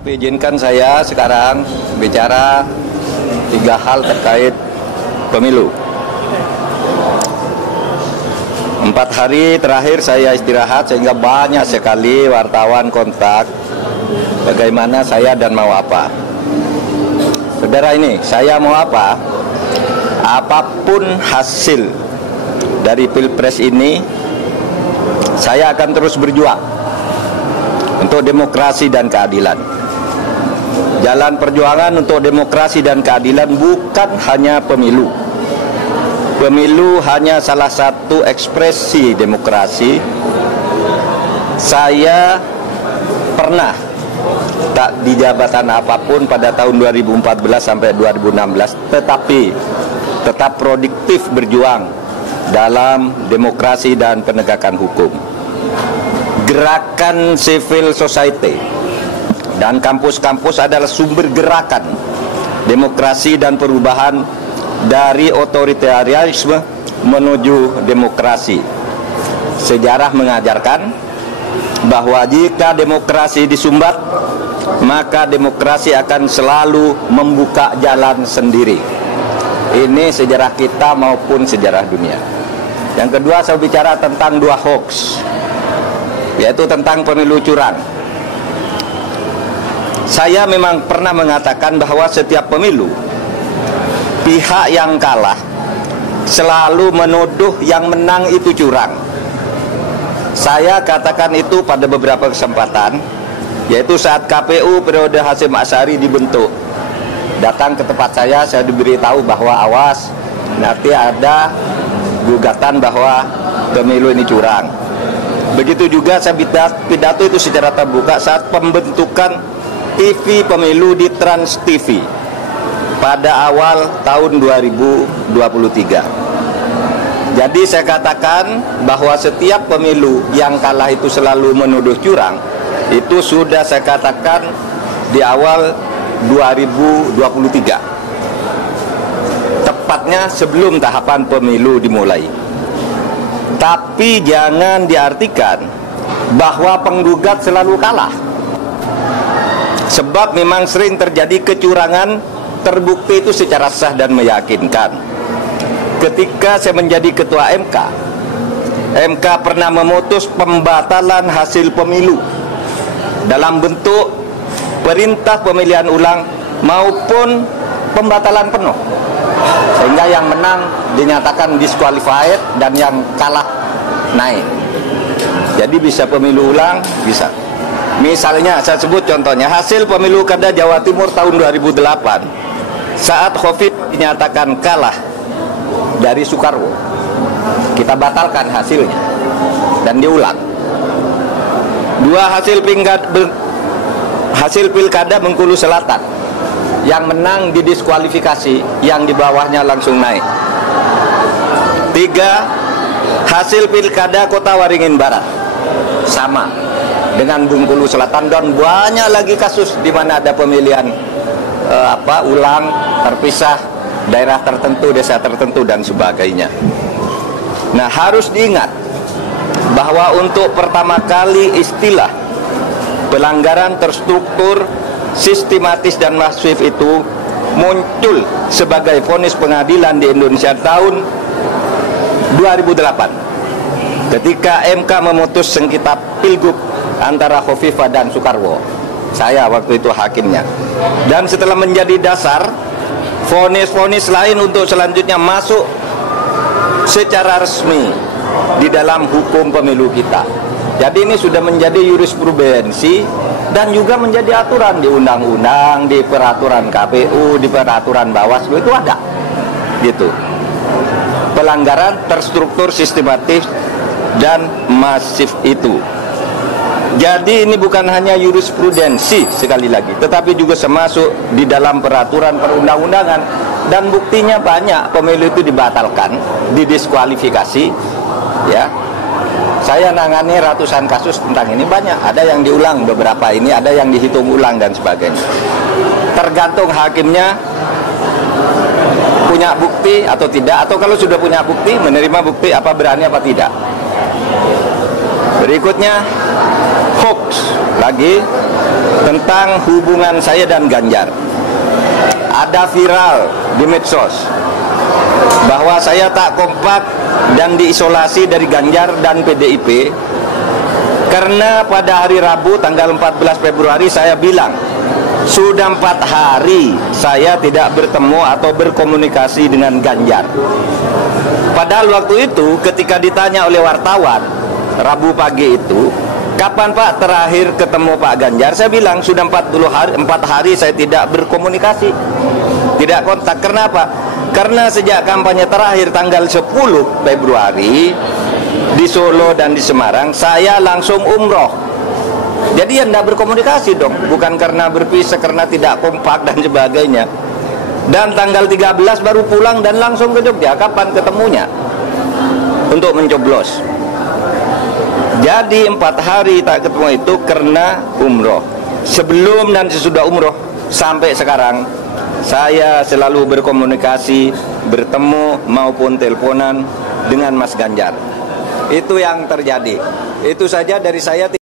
Tapi izinkan saya sekarang bicara 3 hal terkait pemilu. 4 hari terakhir saya istirahat sehingga banyak sekali wartawan kontak bagaimana saya dan mau apa. Saudara, ini saya mau apa? Apapun hasil dari Pilpres ini, saya akan terus berjuang untuk demokrasi dan keadilan. Jalan perjuangan untuk demokrasi dan keadilan bukan hanya pemilu. Pemilu hanya salah satu ekspresi demokrasi. Saya pernah tak di jabatan apapun pada tahun 2014 sampai 2016, tetapi tetap produktif berjuang dalam demokrasi dan penegakan hukum. Gerakan civil society dan kampus-kampus adalah sumber gerakan demokrasi dan perubahan dari otoritarianisme menuju demokrasi. Sejarah mengajarkan bahwa jika demokrasi disumbat, maka demokrasi akan selalu membuka jalan sendiri. Ini sejarah kita maupun sejarah dunia. Yang kedua, saya bicara tentang 2 hoax, yaitu tentang pemilu curang. Saya memang pernah mengatakan bahwa setiap pemilu, pihak yang kalah selalu menuduh yang menang itu curang. Saya katakan itu pada beberapa kesempatan, yaitu saat KPU periode Hasyim Asy'ari dibentuk. Datang ke tempat saya diberitahu bahwa awas, nanti ada gugatan bahwa pemilu ini curang. Begitu juga saya pidato itu secara terbuka saat pembentukan TV pemilu di Trans TV pada awal tahun 2023. Jadi saya katakan bahwa setiap pemilu yang kalah itu selalu menuduh curang. Itu sudah saya katakan di awal 2023, tepatnya sebelum tahapan pemilu dimulai. Tapi jangan diartikan bahwa penggugat selalu kalah, sebab memang sering terjadi kecurangan terbukti itu secara sah dan meyakinkan. Ketika saya menjadi ketua MK pernah memutus pembatalan hasil pemilu dalam bentuk perintah pemilihan ulang maupun pembatalan penuh, sehingga yang menang dinyatakan disqualified dan yang kalah naik. Jadi bisa pemilu ulang, bisa. Misalnya saya sebut contohnya hasil pemilu kada Jawa Timur tahun 2008 saat Khofifa dinyatakan kalah dari Soekarwo, kita batalkan hasilnya dan diulang. 2 hasil pilkada Bengkulu Selatan, yang menang didiskualifikasi, yang di bawahnya langsung naik. 3 hasil pilkada Kota Waringin Barat sama dengan Bengkulu Selatan, dan banyak lagi kasus di mana ada pemilihan ulang terpisah, daerah tertentu, desa tertentu dan sebagainya. Nah, harus diingat bahwa untuk pertama kali istilah pelanggaran terstruktur, sistematis dan masif itu muncul sebagai vonis pengadilan di Indonesia tahun 2008 ketika MK memutus sengketa pilgub antara Khofifa dan Soekarwo. Saya waktu itu hakimnya, dan setelah menjadi dasar vonis-vonis lain untuk selanjutnya masuk secara resmi di dalam hukum pemilu kita. Jadi ini sudah menjadi jurisprudensi dan juga menjadi aturan di undang-undang, di peraturan KPU, di peraturan Bawaslu, itu ada gitu. Pelanggaran terstruktur, sistematis dan masif itu. Jadi ini bukan hanya jurisprudensi sekali lagi, tetapi juga termasuk di dalam peraturan perundang-undangan, dan buktinya banyak pemilu itu dibatalkan, didiskualifikasi, ya. Saya nangani ratusan kasus tentang ini, banyak, ada yang diulang beberapa ini, ada yang dihitung ulang dan sebagainya. Tergantung hakimnya punya bukti atau tidak, atau kalau sudah punya bukti, menerima bukti apa berani apa tidak. Berikutnya hoax lagi tentang hubungan saya dan Ganjar. Ada viral di medsos bahwa saya tak kompak dan diisolasi dari Ganjar dan PDIP karena pada hari Rabu tanggal 14 Februari saya bilang sudah 4 hari saya tidak bertemu atau berkomunikasi dengan Ganjar. Padahal waktu itu ketika ditanya oleh wartawan Rabu pagi itu, kapan Pak terakhir ketemu Pak Ganjar? Saya bilang sudah 4 hari saya tidak berkomunikasi, tidak kontak. Kenapa? Karena sejak kampanye terakhir tanggal 10 Februari di Solo dan di Semarang, saya langsung umroh. Jadi ya tidak berkomunikasi dong, bukan karena berpisah, karena tidak kompak dan sebagainya. Dan tanggal 13 baru pulang dan langsung ke Jogja. Kapan ketemunya? Untuk mencoblos. Jadi 4 hari tak ketemu itu karena umroh. Sebelum dan sesudah umroh sampai sekarang saya selalu berkomunikasi, bertemu maupun teleponan dengan Mas Ganjar. Itu yang terjadi. Itu saja dari saya.